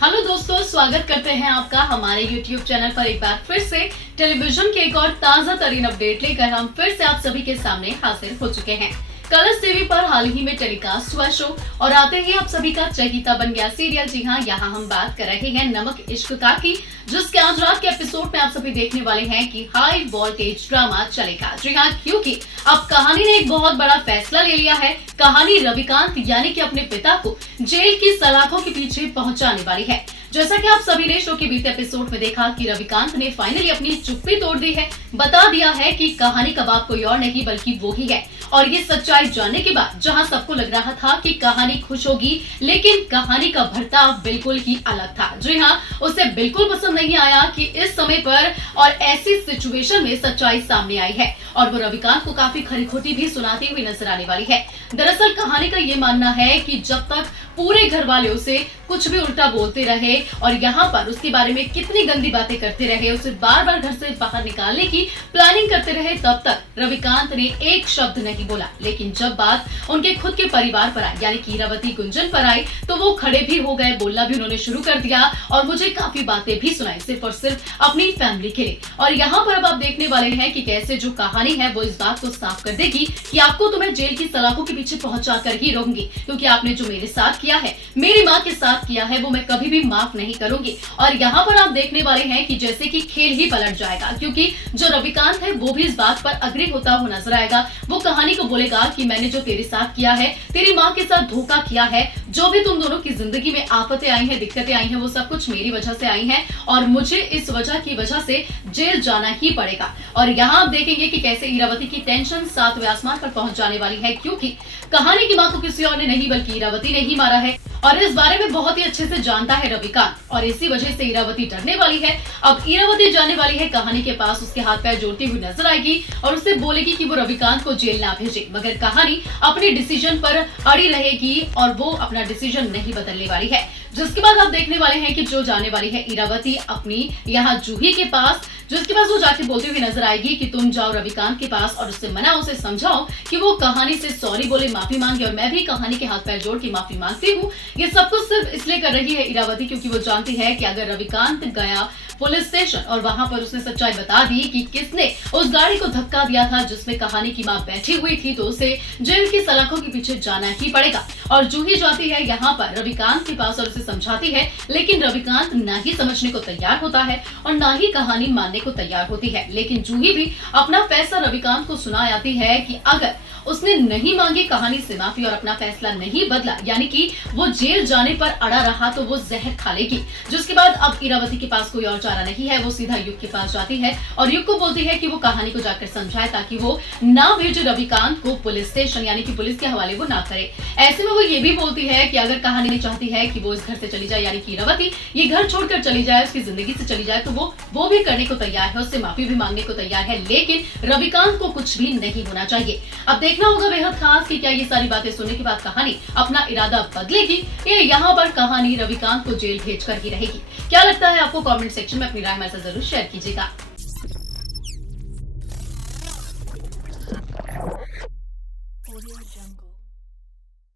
Hello दोस्तों, स्वागत करते हैं आपका हमारे YouTube चैनल पर एक बार फिर से। टेलीविजन के एक और ताजा तरीन अपडेट लेकर हम फिर से आप सभी के सामने हाजिर हो चुके हैं। कलर्स टीवी पर हाल ही में टेलीकास्ट हुआ शो और आते ही आप सभी का चहेता बन गया सीरियल। जी हाँ, यहाँ हम बात कर रहे हैं नमक इश्क का की, जिसके आज रात के एपिसोड में आप सभी देखने वाले हैं कि हाई वोल्टेज ड्रामा चलेगा। जी हाँ, क्योंकि अब कहानी ने एक बहुत बड़ा फैसला ले लिया है। कहानी रविकांत यानी कि अपने पिता को जेल की सलाखों के पीछे पहुंचाने वाली है। जैसा कि आप सभी ने शो के बीते एपिसोड में देखा कि रविकांत ने फाइनली अपनी चुप्पी तोड़ दी है, बता दिया है कि कहानी का बाप कोई और नहीं बल्कि वो ही है। और ये सच्चाई जानने के बाद जहां सबको लग रहा था कि कहानी खुश होगी, लेकिन कहानी का भर्ताव बिल्कुल ही अलग था। जी हाँ, उसे बिल्कुल पसंद नहीं आया कि इस समय पर और ऐसी सिचुएशन में सच्चाई सामने आई है और वो रविकांत को काफी खरी खोटी भी सुनाती हुई नजर आने वाली है। दरअसल कहानी का ये मानना है कि जब तक पूरे घर वाले उसे कुछ भी उल्टा बोलते रहे और यहाँ पर उसके बारे में कितनी गंदी बातें करते रहे, उसे बार बार घर से बाहर निकालने की प्लानिंग करते रहे, तब तक रविकांत ने एक शब्द नहीं बोला। लेकिन जब बात उनके खुद के परिवार पर आई, यानी कि इरावती गुंजन पर आई, तो वो खड़े भी हो गए, बोलना भी उन्होंने शुरू कर दिया और मुझे काफी बातें भी सुनाई, सिर्फ और सिर्फ अपनी फैमिली के लिए। और यहाँ पर अब आप देखने वाले हैं कि कैसे जो कहानी है वो इस बात को साफ कर देगी कि आपको तो मैं जेल की सलाखों के पीछे पहुंचा कर ही रहूंगी, क्योंकि आपने जो मेरे साथ किया है, मेरी माँ के साथ किया है, वो मैं कभी भी माफ नहीं करूंगी। और यहाँ पर आप देखने वाले हैं कि जैसे कि खेल ही पलट जाएगा, क्योंकि जो रविकांत है वो भी इस बात पर अग्री होता हुआ नजर आएगा। वो कहानी को बोलेगा कि मैंने जो तेरे साथ किया है, तेरी माँ के साथ धोखा किया है, जो भी तुम दोनों की जिंदगी में आफतें आई हैं, दिक्कतें आई हैं, वो सब कुछ मेरी वजह से आई हैं और मुझे इस वजह से जेल जाना ही पड़ेगा। और यहाँ आप देखेंगे कि कैसे इरावती की टेंशन 7वें आसमान पर पहुंच जाने वाली है, क्योंकि कहानी की माँ को किसी और ने नहीं बल्कि इरावती ने ही मारा है और इस बारे में बहुत ही अच्छे से जानता है रविकांत, और इसी वजह से इरावती डरने वाली है। अब इरावती जाने वाली है कहानी के पास, उसके हाथ पैर जोड़ती हुई नजर आएगी और उससे बोलेगी कि वो रविकांत को जेल ना भेजे, मगर कहानी अपने डिसीजन पर अड़ी रहेगी और वो अपना डिसीजन नहीं बदलने वाली है। जिसके बाद आप देखने वाले हैं कि जो जाने वाली है इरावती अपनी यहाँ जूही के पास, जिसके पास वो जाके बोलती हुई नजर आएगी कि तुम जाओ रविकांत के पास और उससे मनाओ, उसे समझाओ कि वो कहानी से सॉरी बोले, माफी मांगे, और मैं भी कहानी के हाथ पैर जोड़ के माफी मांगती हूँ। ये सब कुछ सिर्फ इसलिए कर रही है इरावती क्योंकि वो जानती है कि अगर रविकांत गया पुलिस स्टेशन और वहां पर उसने सच्चाई बता दी कि किसने उस गाड़ी को धक्का दिया था जिसमें कहानी की माँ बैठी हुई थी, तो उसे जेल की सलाखों के पीछे जाना ही पड़ेगा। और जूही जाती है यहाँ पर रविकांत के पास और उसे समझाती है, लेकिन रविकांत ना ही समझने को तैयार होता है और ना ही कहानी मानने को तैयार होती है। लेकिन जूही भी अपना फैसला रविकांत को सुना आती है कि अगर उसने नहीं मांगी कहानी से माफी और अपना फैसला नहीं बदला, यानी कि वो जेल जाने पर अड़ा रहा, तो वो जहर खा लेगी। जिसके बाद अब इरावती के पास कोई और चारा नहीं है, वो सीधा युग के पास जाती है और युग को बोलती है कि वो कहानी को जाकर समझाए ताकि वो ना भेजे रविकांत को पुलिस स्टेशन, यानी कि पुलिस के हवाले वो ना करे। ऐसे में वो ये भी बोलती है कि अगर कहानी नहीं चाहती है कि वो इस घर से चली जाए, यानी कि इरावती ये घर छोड़कर चली जाए, उसकी जिंदगी से चली जाए, तो वो भी करने को तैयार है, उससे माफी भी मांगने को तैयार है, लेकिन रविकांत को कुछ भी नहीं होना चाहिए। अब देखना होगा बेहद खास कि क्या ये सारी बातें सुनने के बाद कहानी अपना इरादा बदलेगी या यहाँ पर कहानी रविकांत को जेल भेजकर ही रहेगी। क्या लगता है आपको? कमेंट सेक्शन में अपनी राय हमारे साथ जरूर शेयर कीजिएगा।